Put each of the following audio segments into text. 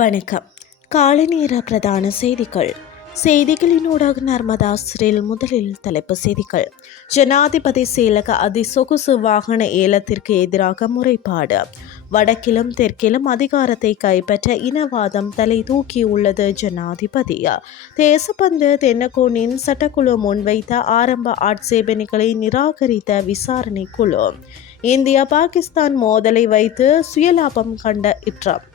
வணக்கம். காலை நேர பிரதான செய்திகள். செய்திகளினூடாக நர்மதா ஸ்ரீல் முதலில் தலைப்பு செய்திகள். ஜனாதிபதி செயலக அதிசொகுசு வாகன ஏலத்திற்கு எதிராக முறைப்பாடு. வடக்கிலும் தெற்கிலும் அதிகாரத்தை கைப்பற்ற இனவாதம் தலை தூக்கியுள்ளது ஜனாதிபதி. தேசப்பந்து தென்னகோனின் சட்டக்குழு முன்வைத்த ஆரம்ப ஆட்சேபனைகளை நிராகரித்த விசாரணை குழு. இந்தியா பாகிஸ்தான் மோதலை வைத்து சுயலாபம் கண்ட இட்ரம்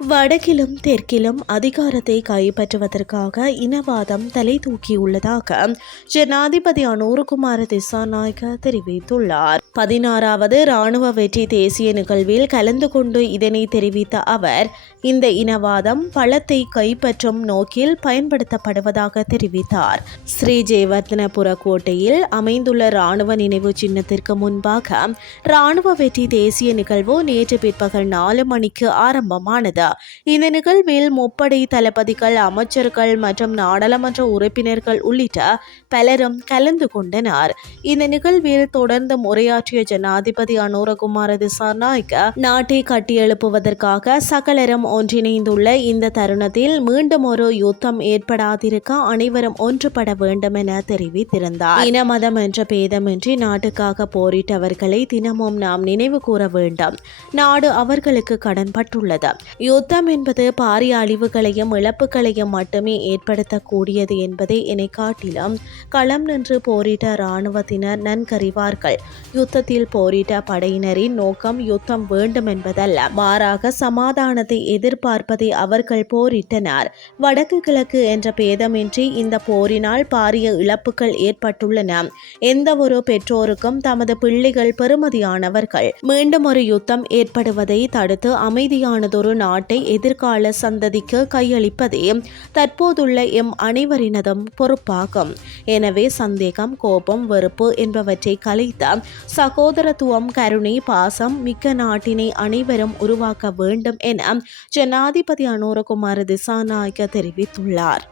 வடக்கிலும் தெற்கிலும் அதிகாரத்தை கைப்பற்றுவதற்காக இனவாதம் தலை தூக்கியுள்ளதாக ஜனாதிபதி அனூர்குமார திசாநாயக்க தெரிவித்துள்ளார். பதினாறாவது ராணுவ வெற்றி தேசிய நிகழ்வில் கலந்து கொண்டு இதனை தெரிவித்த அவர் இந்த இனவாதம் பழத்தை கைப்பற்றும் நோக்கில் பயன்படுத்தப்படுவதாக தெரிவித்தார். ஸ்ரீ ஜெயவர்தனபுர கோட்டையில் அமைந்துள்ள ராணுவ நினைவு சின்னத்திற்கு முன்பாக ராணுவ வெற்றி தேசிய நிகழ்வு நேற்று பிற்பகல் நாலு மணிக்கு ஆரம்பமானது. இந்த நிகழ்வில் முப்படை தளபதிகள் அமைச்சர்கள் மற்றும் நாடாளுமன்ற உறுப்பினர்கள் உள்ளிட்ட பலரும் கலந்து கொண்டனர். இந்த நிகழ்வில் தொடர்ந்து உரையாற்றிய ஜனாதிபதி அனுரகுமார திசாநாயக்க நாட்டை கட்டியெழுப்புவதற்காக சகலரும் ஒன்றிணைந்துள்ள இந்த தருணத்தில் மீண்டும் ஒரு யுத்தம் ஏற்படாதிருக்க அனைவரும் ஒன்றுபட வேண்டும் என தெரிவித்திருந்தார். இன மதம் என்ற பேதமின்றி நாட்டுக்காக போரிட்டவர்களை தினமும் நாம் நினைவு கூற வேண்டும். நாடு அவர்களுக்கு கடன்பட்டுள்ளது. யுத்தம் என்பது பாரிய அழிவுகளையும் இழப்புகளையும் மட்டுமே ஏற்படுத்தக்கூடியது என்பதை என்னை காட்டிலும் களம் நின்று போரிட்ட இராணுவத்தினர் நன்கறிவார்கள். யுத்தத்தில் போரிட்ட படையினரின் நோக்கம் யுத்தம் வேண்டும் என்பதல்ல. மாறாக சமாதானத்தை எதிர்பார்ப்பதை அவர்கள் போரிட்டனர். வடக்கு கிழக்கு என்ற பேதமின்றி இந்த போரினால் பாரிய இழப்புகள் ஏற்பட்டுள்ளன. எந்த ஒரு பெற்றோருக்கும் தமது பிள்ளைகள் பெறுமதியானவர்கள். மீண்டும் ஒரு யுத்தம் ஏற்படுவதை தடுத்து அமைதியானதொரு நாடு நாட்டை எதிர்கால சந்ததிக்கு கையளிப்பதே தற்போதுள்ள எம் அனைவரினதும் பொறுப்பாகும். எனவே சந்தேகம் கோபம் வெறுப்பு என்பவற்றை கலைத்த சகோதரத்துவம் கருணை பாசம் மிக்க நாட்டினை அனைவரும் உருவாக்க வேண்டும் என ஜனாதிபதி அனுரகுமார் திசாநாயக்க தெரிவித்துள்ளார்.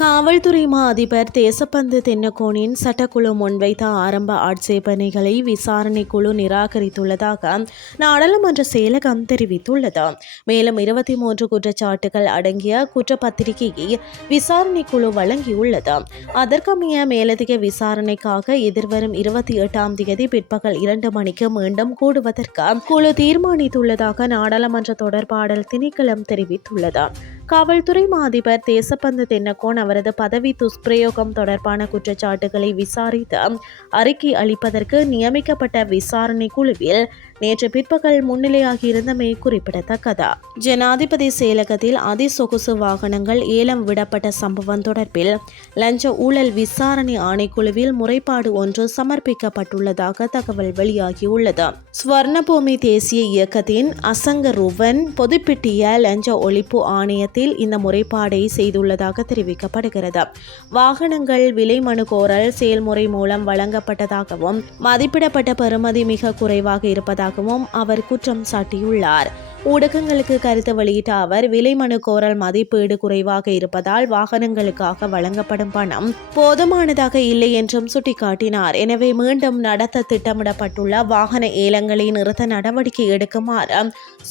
காவல்துறை மா அதிபர் தேசப்பந்து தென்னக்கோனின் சட்டக்குழு முன்வைத்த ஆரம்ப ஆட்சேபனைகளை விசாரணை குழு நிராகரித்துள்ளதாக நாடாளுமன்ற செயலகம் தெரிவித்துள்ளது. மேலும் இருபத்தி மூன்று குற்றச்சாட்டுகள் அடங்கிய குற்றப்பத்திரிகையை விசாரணை குழு வழங்கியுள்ளது. அதற்கமைய மேலதிக விசாரணைக்காக எதிர்வரும் இருபத்தி எட்டாம் தேதி பிற்பகல் இரண்டு மணிக்கு மீண்டும் கூடுவதற்கு குழு தீர்மானித்துள்ளதாக நாடாளுமன்ற தொடர்பாடல் திணைக்களம் தெரிவித்துள்ளது. காவல்துறை மாதிபர் தேசப்பந்து தென்னகோன் அவரது பதவி துஷ்பிரயோகம் தொடர்பான குற்றச்சாட்டுகளை விசாரித்து அறிக்கை அளிப்பதற்கு நியமிக்கப்பட்ட விசாரணை குழுவில் நேற்று பிற்பகல் முன்னிலையாகியிருந்தமை குறிப்பிடத்தக்கதா? ஜனாதிபதி செயலகத்தில் அதிசொகுசு வாகனங்கள் ஏலம் விடப்பட்ட சம்பவம் தொடர்பில் லஞ்ச ஊழல் விசாரணை ஆணைக்குழுவில் முறைப்பாடு ஒன்று சமர்ப்பிக்கப்பட்டுள்ளதாக தகவல் வெளியாகியுள்ளது. ஸ்வர்ணபூமி தேசிய இயக்கத்தின் அசங்க ரூவன் பொதுப்பிட்டிய லஞ்ச ஒழிப்பு ஆணையத்தில் இந்த முறைப்பாடை செய்துள்ளதாக தெரிவிக்கப்படுகிறது. வாகனங்கள் விலை மனு கோரல் செயல்முறை மூலம் வழங்கப்பட்டதாகவும் மதிப்பிடப்பட்ட பெறுமதி மிக குறைவாக இருப்பதாக இருப்பதாகவும் அவர் குற்றம் சாட்டியுள்ளார். ஊடகங்களுக்கு கருத்து வெளியிட்ட அவர் விலை மனு கோரல் மதிப்பீடு குறைவாக இருப்பதால் வாகனங்களுக்காக வழங்கப்படும் பணம் போதுமானதாக இல்லை என்றும் சுட்டிக்காட்டினார். எனவே மீண்டும் நடத்த திட்டமிடப்பட்டுள்ள வாகன ஏலங்களை நிறுத்த நடவடிக்கை எடுக்குமாறு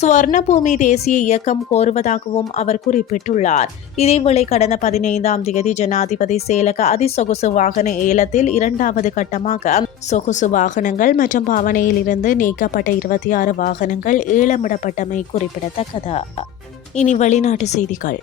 சுவர்ணபூமி தேசிய இயக்கம் கோருவதாகவும் அவர் குறிப்பிட்டுள்ளார். இதேவேளை கடந்த பதினைந்தாம் தேதி ஜனாதிபதி செயலக அதிசொகுசு வாகன ஏலத்தில் இரண்டாவது கட்டமாக சொகுசு வாகனங்கள் மற்றும் பாவனையில் இருந்து நீக்கப்பட்ட இருபத்தி ஆறு வாகனங்கள் ஏலமிடப்பட்டமை குறிப்பிடத்தக்கது? இனி வெளிநாட்டு செய்திகள்.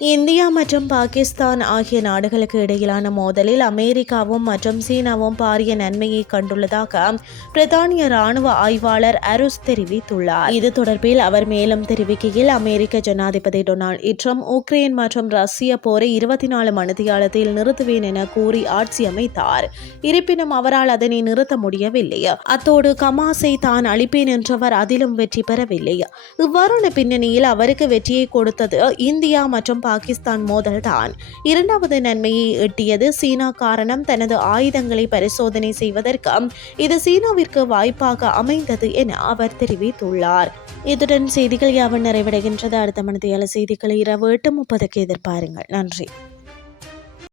இந்தியா மற்றும் பாகிஸ்தான் ஆகிய நாடுகளுக்கு இடையிலான மோதலில் அமெரிக்காவும் மற்றும் சீனாவும் பாரிய நன்மையை கண்டுள்ளதாக பிரித்தானிய ராணுவ ஆய்வாளர் அருஸ் தெரிவித்துள்ளார். இது தொடர்பில் அவர் மேலும் தெரிவிக்கையில் அமெரிக்க ஜனாதிபதி டொனால்ட் ட்ரம்ப் உக்ரைன் மற்றும் ரஷ்ய போரை இருபத்தி நாலு மணித்தியாலத்தில் நிறுத்துவேன் என கூறி ஆட்சி அமைத்தார். இருப்பினும் அவரால் அதனை நிறுத்த முடியவில்லை. அத்தோடு கமாஸை தான் அளிப்பேன் என்றவர் அதிலும் வெற்றி பெறவில்லை. இவ்வாறான பின்னணியில் அவருக்கு வெற்றியை கொடுத்தது இந்தியா மற்றும் பாகிஸ்தான் மோதல்தான். இரண்டாவது நன்மையை எட்டியது சீனா காரணம். தனது ஆயுதங்களை பரிசோதனை செய்வதற்கு இது சீனாவிற்கு வாய்ப்பாக அமைந்தது என அவர் தெரிவித்துள்ளார். இத்துடன் செய்திகள் யாவன் நிறைவடைகின்றது. அடுத்த மனதையால செய்திகளை இரவு எட்டு முப்பதுக்கு எதிர்பாருங்கள். நன்றி.